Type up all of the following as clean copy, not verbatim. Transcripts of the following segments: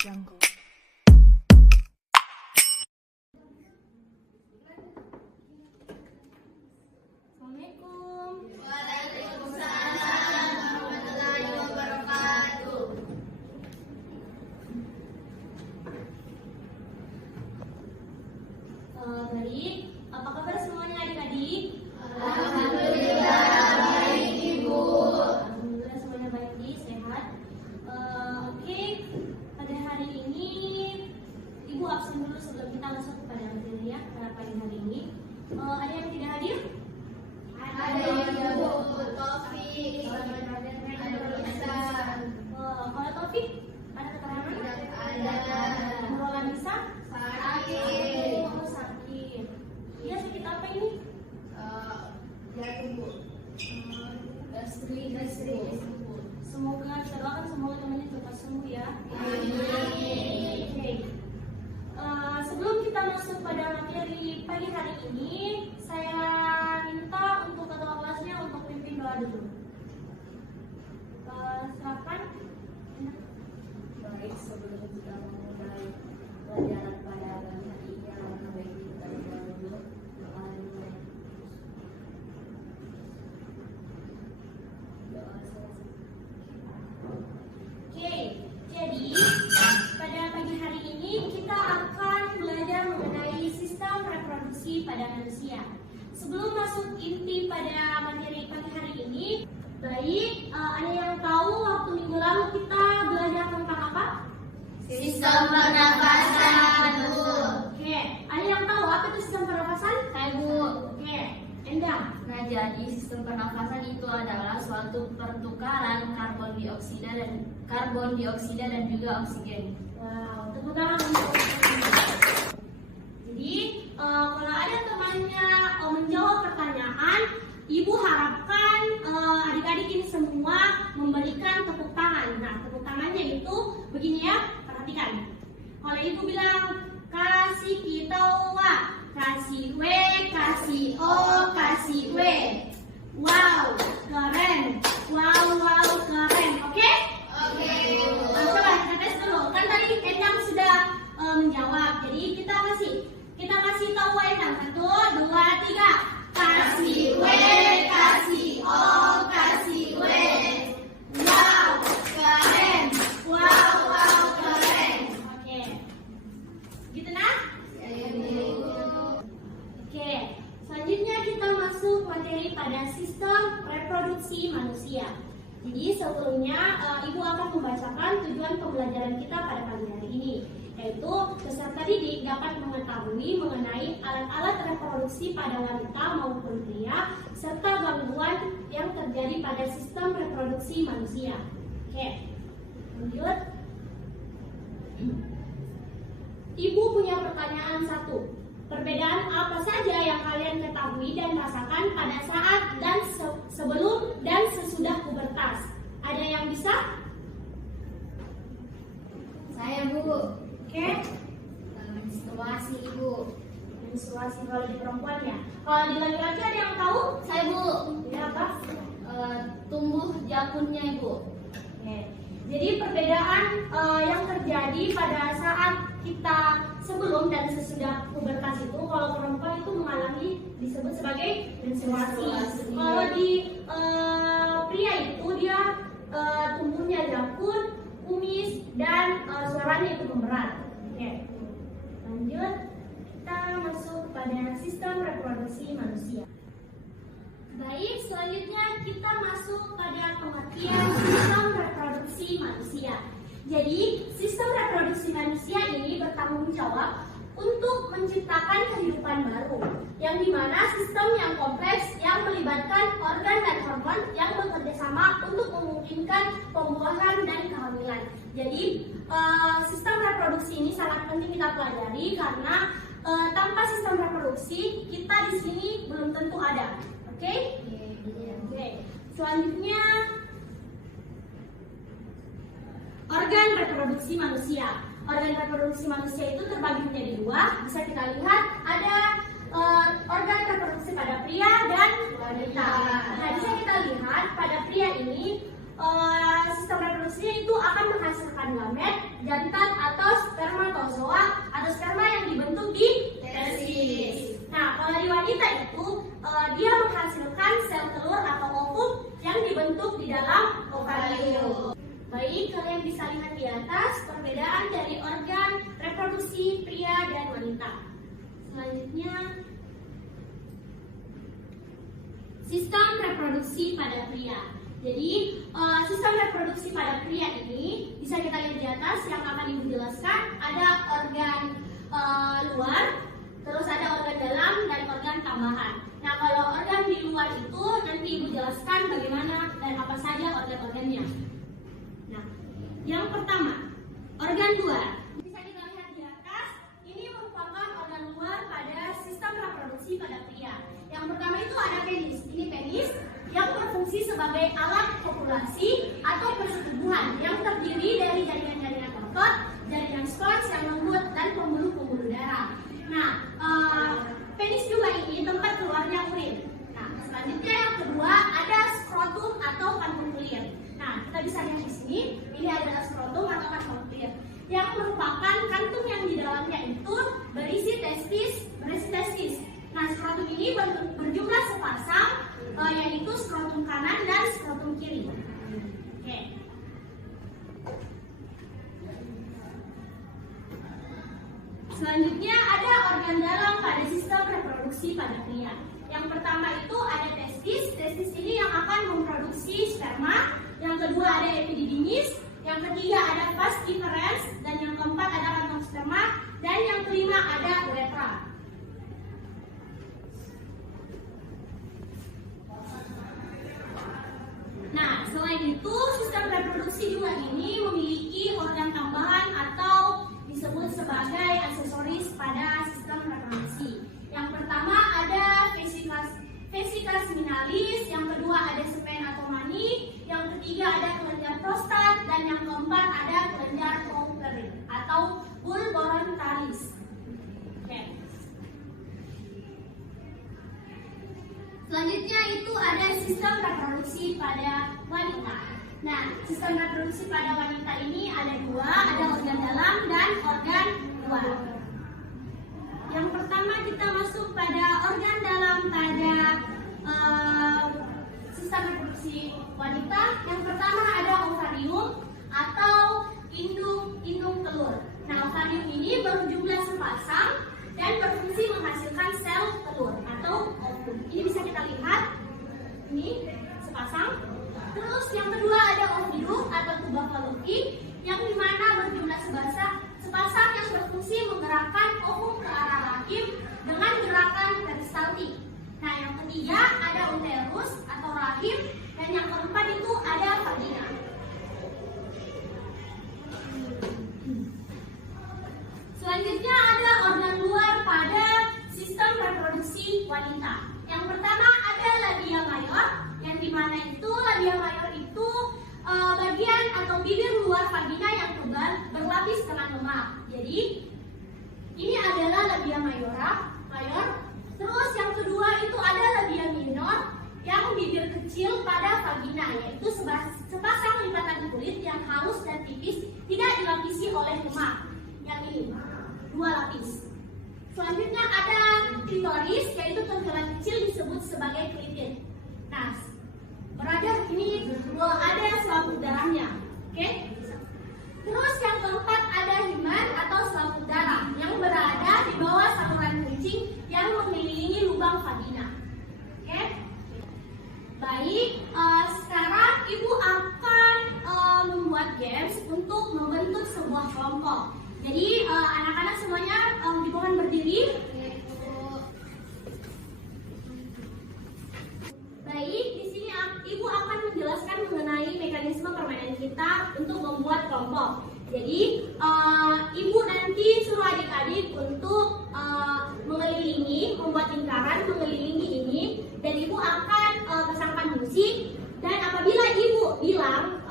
Jungle. Assalamualaikum. Waalaikumsalam warahmatullahi wabarakatuh. Baik, apa kabar semuanya adik-adik? Alhamdulillah baik Ibu. Alhamdulillah semuanya baik, sehat. Oke, pada hari ini Ibu absen dulu sebelum kita masuk kepada materi ya pada pagi hari ini. Ada yang tidak hadir? Ada Ibu, Taufik, ada Ihsan, Kalau Taufik, ada keterangan? ada Nurul bisa? Sakit. Oh, sakit. Iya, sakit apa ini? Jantung Bu. Gastrik. Semoga kita doakan semoga temannya cepat sembuh ya. Amin. Oke. Sebelum kita masuk pada materi pagi hari ini, saya minta untuk ketua kelasnya untuk pimpin doa dulu. Silakan. Baik, sebelum kita memulai pelajaran pada pagi hari ini, alangkah baiknya kita berdoa dulu. Oke, jadi pada pagi hari ini kita akan belajar mengenai sistem reproduksi pada manusia. Sebelum masuk inti pada materi pagi hari ini, baik, ada yang tahu waktu minggu lalu kita belajar tentang apa? Sistem pernapasan Bu. Oke, ada yang tahu apa itu sistem pernapasan? Hai Bu. Oke, Endang. Nah, jadi sistem pernafasan itu adalah suatu pertukaran karbon dioksida dan juga oksigen. Wow, tepuk tangan untuk Jadi, kalau ada temannya menjawab pertanyaan, Ibu harapkan adik-adik ini semua memberikan tepuk tangan. Nah, tepuk tangannya itu begini ya, perhatikan. Kalau Ibu bilang, kasih kitawa, kasih W, kasih O, kasih W. Wow, keren. Wow, keren. Oke? Oke. Coba kita tes dulu. Kan tadi Endang sudah menjawab. Jadi kita kasih tahu Endang. 1, 2, 3. Kasih W, kasih O, kasih W. Wow, keren. Wow, keren. Oke. Gitu nah? Oke. Selanjutnya kita masuk materi pada sistem reproduksi manusia. Jadi sebelumnya Ibu akan membacakan tujuan pembelajaran kita pada pagi hari ini, yaitu peserta didik dapat mengetahui mengenai alat-alat reproduksi pada wanita maupun pria serta gangguan yang terjadi pada sistem reproduksi manusia. Oke, lanjut. Ibu punya pertanyaan satu. Perbedaan apa saja yang kalian ketahui dan rasakan pada saat dan sebelum dan sesudah pubertas? Ada yang bisa? Saya Bu. Oke. Menstruasi Ibu. Menstruasi kalau di perempuan ya. Kalau di laki-laki ada yang tahu? Saya Bu. Ya apa? Tumbuh jakunnya Ibu. Oke. Jadi perbedaan yang terjadi pada saat kita sebelum dan sesudah pubertas itu, kalau perempuan itu mengalami disebut sebagai menstruasi. Kalau di pria itu dia tumbuhnya jakun, kumis, dan suaranya itu memberat. Oke. Lanjut, kita masuk pada sistem reproduksi manusia. Baik, selanjutnya kita masuk pada pengertian sistem reproduksi manusia. Jadi, sistem reproduksi manusia ini bertanggung jawab untuk menciptakan kehidupan baru, yang dimana sistem yang kompleks yang melibatkan organ dan hormon yang bekerja sama untuk memungkinkan pembuahan dan kehamilan. Jadi, sistem reproduksi ini sangat penting kita pelajari karena tanpa sistem reproduksi kita di sini belum tentu ada. Oke? Oke. Selanjutnya, organ reproduksi manusia. Organ reproduksi manusia itu terbagi menjadi dua. Bisa kita lihat ada organ reproduksi pada pria dan wanita. Nah, bisa kita lihat pada pria ini sistem reproduksinya itu akan menghasilkan menghasilkan gamet, jantan atau spermatozoa atau sperma yang dibentuk di testis. Nah, kalau di wanita itu dia menghasilkan sel telur atau ovum yang dibentuk di dalam ovarium. Baik, kalian bisa lihat di atas perbedaan dari organ reproduksi pria dan wanita. Selanjutnya, sistem reproduksi pada pria. Jadi, sistem reproduksi pada pria ini bisa kita lihat di atas yang akan Ibu jelaskan. Ada organ luar, terus ada organ dalam dan organ tambahan. Nah, kalau organ di luar itu nanti Ibu jelaskan bagaimana dan apa saja organ-organnya. Nah, yang pertama, organ luar. Bisa kita lihat di atas, ini merupakan organ luar pada sistem reproduksi pada pria. Yang pertama itu ada penis. Ini penis yang berfungsi sebagai alat kopulasi atau persetubuhan yang terdiri dari jaringan-jaringan otot, jaringan spons yang lembut dan pembuluh-pembuluh darah. Nah, penis juga ini tempat keluarnya urin. Nah, selanjutnya yang kedua ada skrotum atau kantung kulit. Nah, kita bisa lihat di sini, ini adalah skrotum atau kantung kulit yang merupakan kantung yang di dalamnya itu berisi testis. Nah, skrotum ini berjumlah sepasang, yaitu skrotum kanan dan skrotum kiri. Oke. Selanjutnya ada organ dalam pada sistem reproduksi pada pria. Yang pertama itu ada testis. Testis ini yang akan memproduksi sperma. Yang kedua ada epididymis. Yang ketiga ada vas efferens. Dan yang keempat ada kantong sperma. Dan yang kelima ada uretra. Nah, selain itu sistem reproduksi juga ini memiliki organ tambahan atau disebut sebagai aksesoris pada sistem reproduksi. Yang pertama ada vesicas seminalis, yang kedua ada semen atau mani, yang ketiga ada kelenjar prostat, dan yang keempat ada kelenjar Purpura atau pulmontaris. Oke. Selanjutnya itu ada sistem reproduksi pada wanita. Nah, sistem reproduksi pada wanita ini ada dua, ada organ dalam dan organ luar. Yang pertama kita masuk pada organ dalam pada sistem reproduksi wanita. Yang pertama ada ovarium atau indung telur. Nah, ovarium ini berjumlah sepasang dan berfungsi menghasilkan sel telur atau ovum. Ini bisa kita lihat, ini sepasang. Terus yang kedua ada ovidum atau tuba falopi yang dimana berjumlah sepasang yang berfungsi menggerakkan ovum ke arah rahim dengan gerakan peristaltik. Nah, yang ketiga ada uterus atau rahim dan yang keempat itu ada vagina. Selanjutnya ada organ luar pada sistem reproduksi wanita. Yang pertama ada labia mayor, yang dimana itu labia mayor itu bagian atau bibir luar vagina yang tebal berlapis dengan lemak. Jadi ini adalah labia mayor. Terus yang kedua itu ada labia minor yang bibir kecil pada vagina, yaitu sepasang lipatan kulit yang halus dan tipis tidak dilapisi oleh lemak. Yang ini 2 lapis. Selanjutnya ada klitoris, yaitu tengkorak kecil disebut sebagai klitit. Nah, berada ini ada selaput darahnya. Oke? Terus yang keempat ada himen atau selaput darah yang berada di bawah saluran kencing yang mengelilingi lubang vagina. Oke? Baik, sekarang Ibu akan membuat games untuk membentuk sebuah kelompok. Jadi anak-anak semuanya dimohon berdiri. Baik, di sini Ibu akan menjelaskan mengenai mekanisme permainan kita untuk membuat kelompok. Jadi Ibu nanti suruh adik-adik untuk membuat lingkaran mengelilingi ini, dan Ibu akan pasangkan musik. Dan apabila Ibu bilang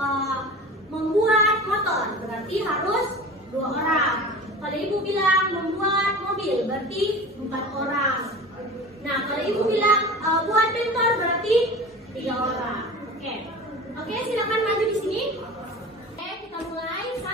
membuat motor, berarti harus 2 orang. Kalau Ibu bilang membuat mobil, berarti 4 orang. Nah, kalau Ibu bilang buat bentor, berarti 3 orang. Oke, silakan maju di sini. Oke, kita mulai. 1,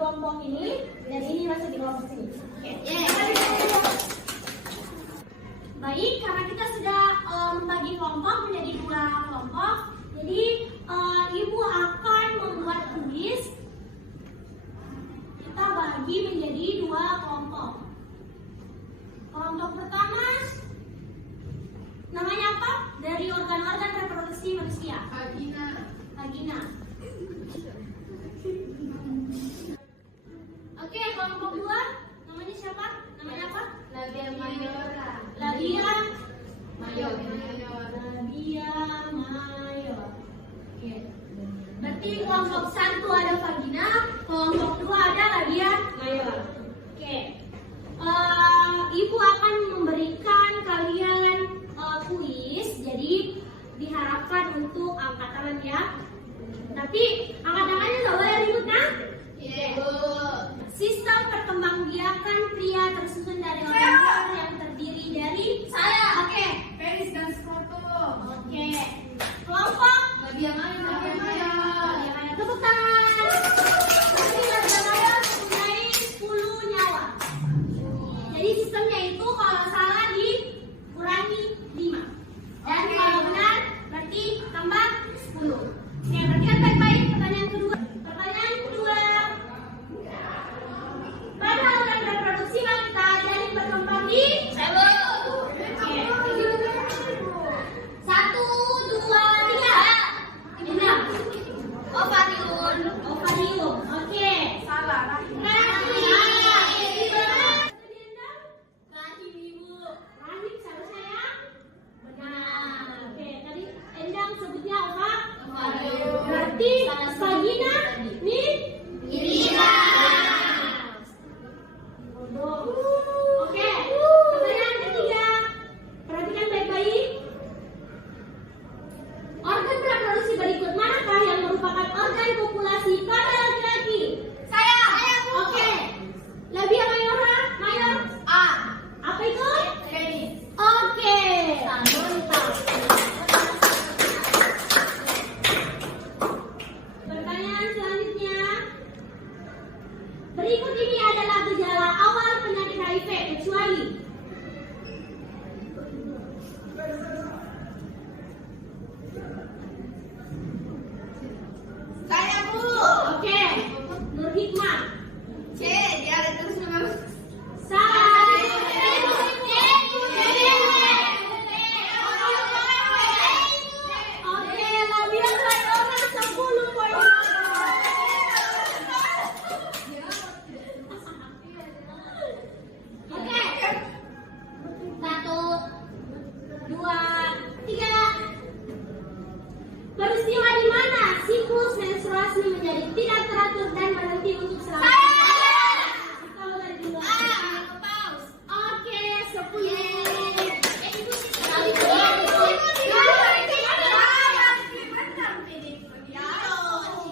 kelompok ini dan ini masuk di kelompok sini. Oke. Baik, karena kita sudah membagi kelompok menjadi 2 kelompok, jadi ibu akan membuat kuis. Kita bagi menjadi 2 kelompok. Kelompok pertama namanya apa? Dari organ-organ reproduksi manusia. Vagina. Oke, kelompok 2 namanya siapa? Namanya apa? Labia mayora. Labia Mayor. Oke. Berarti kelompok 1 ada vagina, kelompok 2 ada labia mayor. Oke. Ibu akan memberikan kalian kuis, jadi diharapkan untuk angkat tangan ya. Tapi angkat tangannya nggak boleh ribut, nah? Iya, Bu. Sistem perkembangbiakan pria tersusun dari organ yang terdiri dari saya. Oke. Penis dan skrotum. Oke. Kelompok Labia mayor. tepuk tangan. Jadi labia mayor mempunyai 10 nyawa. Jadi sistemnya itu kalau salah dikurangi 5. Dan kalau benar berarti tambah 10. Oke, berarti kan baik-baik. Pertanyaan kedua. Pada organ reproduksi wanita janin berkembang di Cebok. Oke. 1, 2, 3. Enam. Ovarium. Oke. Salah. Rahim ibu. Rahim seharusnya ya? Benar. Oke, tadi endang sebutnya Ovarium. berarti vagina nih Oke, pertanyaan ketiga. Perhatikan baik-baik. Organ reproduksi berikut manakah yang merupakan organ populasi pada laki-laki? Saya. Oke. Labia mayora, mayor. A. Apa itu? Penis. Oke. Mantap. Pertanyaan selanjutnya. Berikut ini adalah gejala awal penyakit HIV kecuali Saya, Bu. Oke. Nur Hikmah. C. Dia ada terus menerus. Salah. Oke, labia mayora 10 poin. Oke. 1, 2, 3. Peristiwa di mana siklus menstruasi menjadi tidak teratur dan berhenti untuk selamanya? Kamu dari dulu. Oke, 10.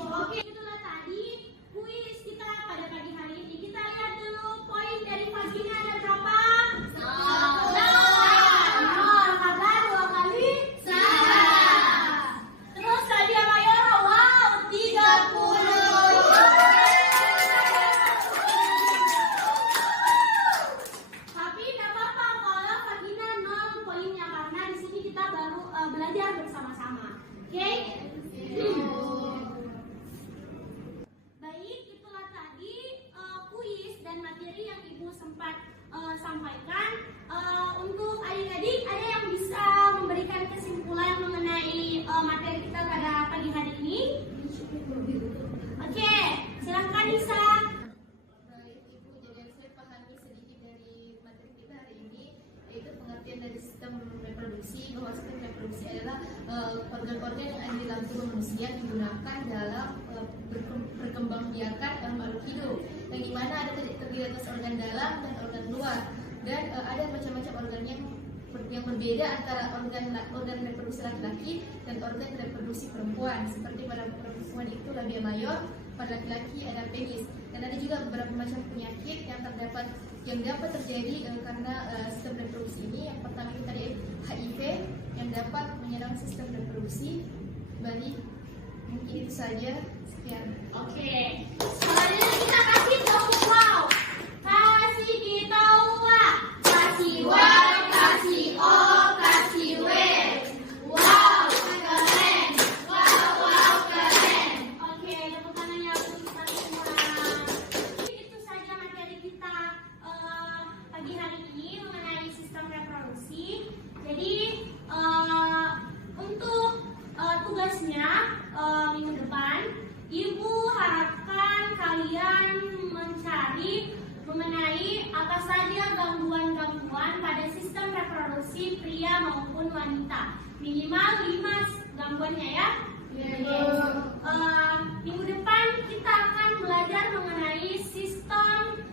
Oke, itulah tadi kuis kita pada pagi hari ini. Kita lihat dulu poin dari vagina ada berapa? 0. Karena 2 kali terus labia mayora, wow, 30. Tapi tidak apa-apa kalau vagina 0 poinnya karena di sini kita baru belajar bersama-sama. Oke? Baik, itulah tadi kuis dan materi yang Ibu sempat sampaikan. Untuk adik-adik, ada yang bisa memberikan kesimpulan mengenai materi kita pada pagi hari ini? Oke, silahkan Nisa. Baik Ibu, jadi yang saya pahami sedikit dari materi kita hari ini yaitu pengertian dari sistem reproduksi, bahwa sistem reproduksi adalah organ-organ yang ada di dalam tubuh manusia yang digunakan dalam berkembangbiakan makhluk hidup, yang dimana ada terdiri atas organ dalam dan organ luar, dan ada macam-macam organ yang berbeda antara organ reproduksi laki-laki dan organ reproduksi perempuan. Seperti pada perempuan itu labia mayor, pada laki-laki ada penis, dan ada juga beberapa macam penyakit yang dapat terjadi karena sistem reproduksi ini. Yang pertama itu tadi HIV yang dapat menyerang sistem reproduksi. Balik, mungkin itu saja. Sekian. Oke, selanjutnya kita kasih mengenai apa saja gangguan-gangguan pada sistem reproduksi pria maupun wanita. Minimal 5 gangguannya ya. Minggu depan kita akan belajar mengenai sistem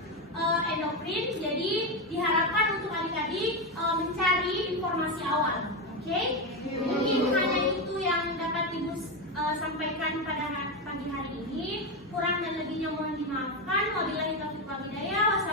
endokrin. Jadi diharapkan untuk adik-adik mencari informasi awal. Oke? Mungkin hanya itu yang dapat Ibu sampaikan pada pagi hari ini. Kurang dan lebihnya mohon dimaafkan. Wabillahi taufiq wal hidayah.